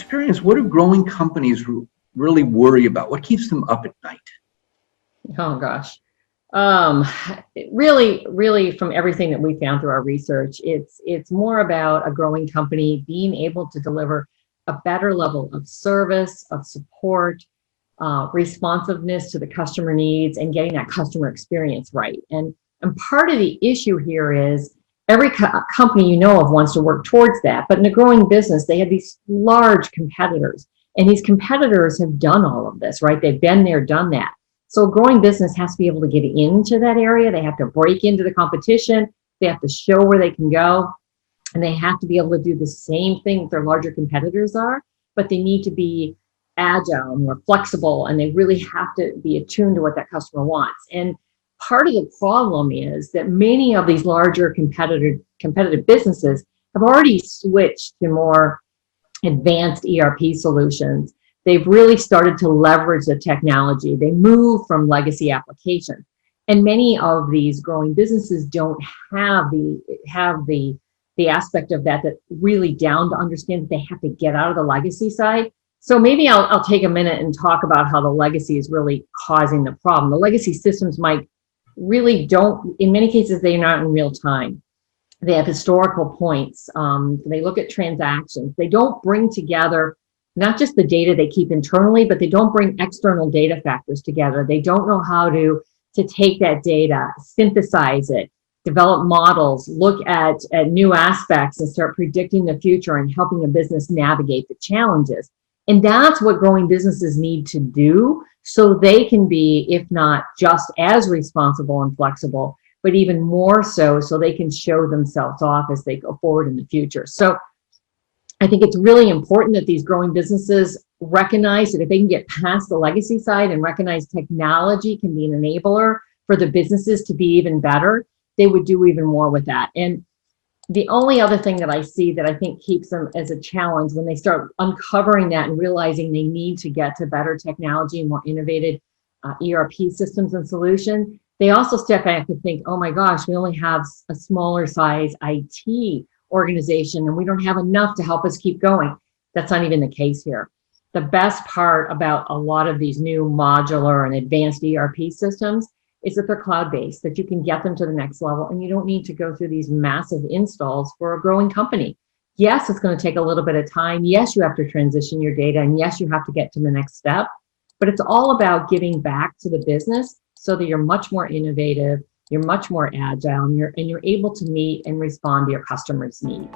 experience, what do growing companies really worry about? What keeps them up at night? Oh gosh. Really from everything that we found through our research, it's more about a growing company being able to deliver a better level of service, of support, responsiveness to the customer needs, and getting that customer experience right. And part of the issue here is every company you know of wants to work towards that, but in a growing business, they have these large competitors, and these competitors have done all of this, right? They've been there, done that. So a growing business has to be able to get into that area. They have to break into the competition. They have to show where they can go. And they have to be able to do the same thing that their larger competitors are, but they need to be agile and more flexible, and they really have to be attuned to what that customer wants. And part of the problem is that many of these larger competitive businesses have already switched to more advanced ERP solutions. They've really started to leverage the technology. They move from legacy applications. And many of these growing businesses don't have the aspect of that really down to understand that they have to get out of the legacy side. So maybe I'll take a minute and talk about how the legacy is really causing the problem. The legacy systems in many cases, they're not in real time. They have historical points. They look at transactions. They don't bring together not just the data they keep internally, but they don't bring external data factors together. They don't know how to take that data, synthesize it, develop models, look at new aspects, and start predicting the future and helping a business navigate the challenges. And that's what growing businesses need to do, so they can be, if not just as responsible and flexible, but even more so they can show themselves off as they go forward in the future. So I think it's really important that these growing businesses recognize that if they can get past the legacy side and recognize technology can be an enabler for the businesses to be even better, they would do even more with that. And the only other thing that I see that I think keeps them as a challenge when they start uncovering that and realizing they need to get to better technology and more innovative ERP systems and solutions, they also step back and think, oh my gosh, we only have a smaller size IT organization and we don't have enough to help us keep going. That's not even the case here. The best part about a lot of these new modular and advanced ERP systems is that they're cloud-based, that you can get them to the next level and you don't need to go through these massive installs for a growing company. Yes, it's going to take a little bit of time. Yes, you have to transition your data, and yes, you have to get to the next step, but it's all about giving back to the business so that you're much more innovative, you're much more agile, and you're able to meet and respond to your customers' needs.